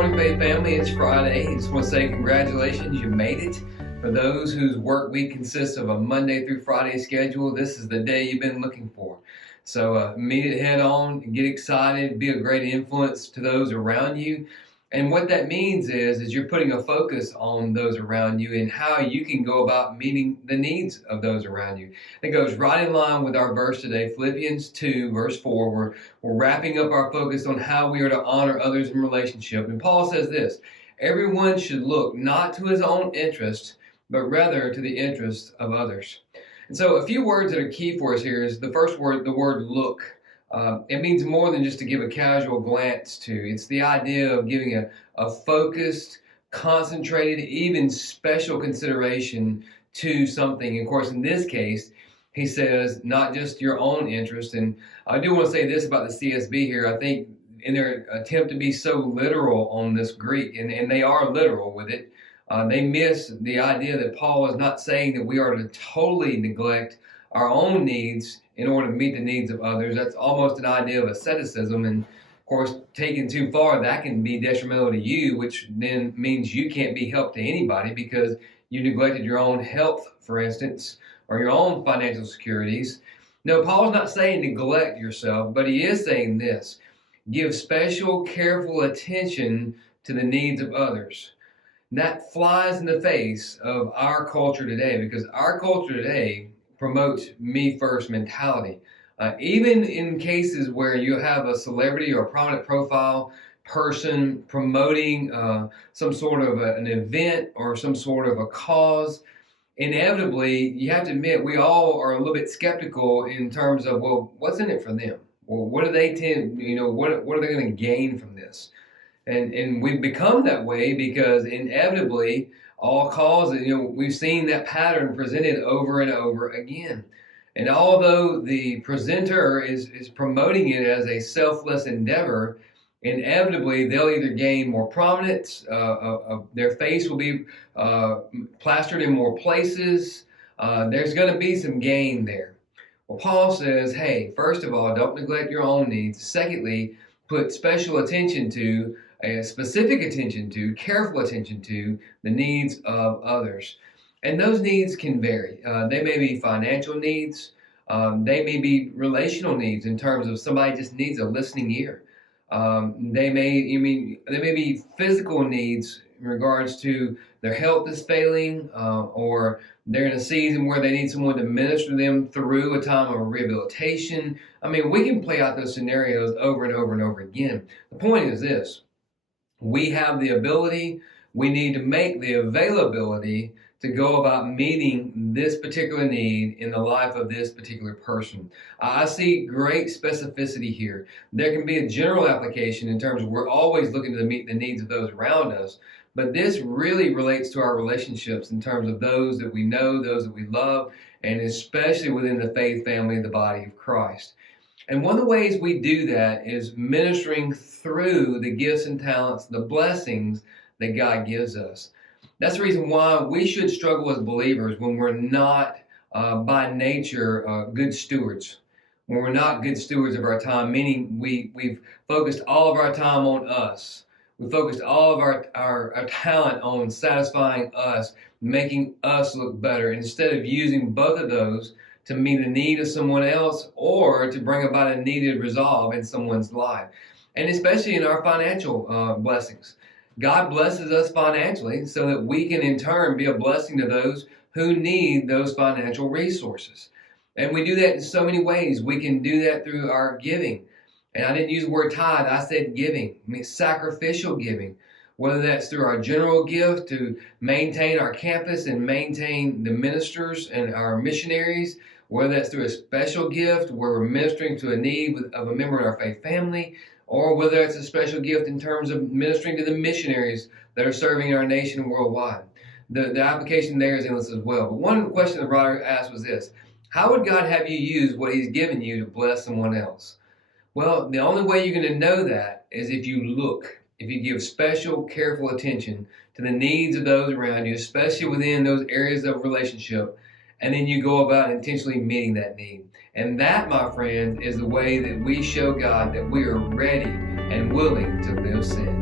morning, Faith family. It's Friday. I just want to say congratulations. You made it. For those whose work week consists of a Monday through Friday schedule, this is the day you've been looking for. So meet it head on, get excited, be a great influence to those around you. And what that means is you're putting a focus on those around you and how you can go about meeting the needs of those around you. It goes right in line with our verse today, Philippians 2, verse 4. We're wrapping up our focus on how we are to honor others in relationship. And Paul says this: everyone should look not to his own interest, but rather to the interest of others. And so a few words that are key for us here is the first word, the word look. It means more than just to give a casual glance to. It's the idea of giving a focused, concentrated, even special consideration to something. And of course, in this case, he says not just your own interest. And I do want to say this about the CSB here. I think in their attempt to be so literal on this Greek, and they are literal with it, they miss the idea that Paul is not saying that we are to totally neglect our own needs in order to meet the needs of others. That's almost an idea of asceticism, and of course, taken too far, that can be detrimental to you, which then means you can't be help to anybody because you neglected your own health, for instance, or your own financial securities. No, Paul's not saying neglect yourself, but he is saying this: give special, careful attention to the needs of others. That flies in the face of our culture today, because our culture today promotes me first mentality. Even in cases where you have a celebrity or a prominent profile person promoting some sort of an event or some sort of a cause, inevitably, you have to admit, we all are a little bit skeptical in terms of, well, what's in it for them? Well, what do they tend, what are they going to gain from this? And we've become that way because inevitably all causes, we've seen that pattern presented over and over again. And although the presenter is promoting it as a selfless endeavor, inevitably they'll either gain more prominence, their face will be plastered in more places. There's going to be some gain there. Well, Paul says, hey, first of all, don't neglect your own needs. Secondly, put special attention to, specific attention to, careful attention to the needs of others. And those needs can vary. They may be financial needs. They may be relational needs in terms of somebody just needs a listening ear. They may be physical needs in regards to their health is failing, or they're in a season where they need someone to minister them through a time of rehabilitation. We can play out those scenarios over and over and over again. The point is this: we have the ability, we need to make the availability to go about meeting this particular need in the life of this particular person. I see great specificity here. There can be a general application in terms of we're always looking to meet the needs of those around us, but this really relates to our relationships in terms of those that we know, those that we love, and especially within the faith family, the body of Christ. And one of the ways we do that is ministering through the gifts and talents, the blessings that God gives us. That's the reason why we should struggle as believers when we're not by nature good stewards. When we're not good stewards of our time, meaning we've focused all of our time on us. We focused all of our talent on satisfying us, making us look better, instead of using both of those to meet a need of someone else or to bring about a needed resolve in someone's life. And especially in our financial blessings. God blesses us financially so that we can in turn be a blessing to those who need those financial resources. And we do that in so many ways. We can do that through our giving. And I didn't use the word tithe, I said giving. Sacrificial giving. Whether that's through our general gift to maintain our campus and maintain the ministers and our missionaries, whether that's through a special gift where we're ministering to a need of a member of our faith family, or whether it's a special gift in terms of ministering to the missionaries that are serving our nation worldwide. The application there is endless as well. But one question the writer asked was this: how would God have you use what He's given you to bless someone else? Well, the only way you're going to know that is if you look, if you give special, careful attention to the needs of those around you, especially within those areas of relationship, and then you go about intentionally meeting that need. And that, my friend, is the way that we show God that we are ready and willing to live sin.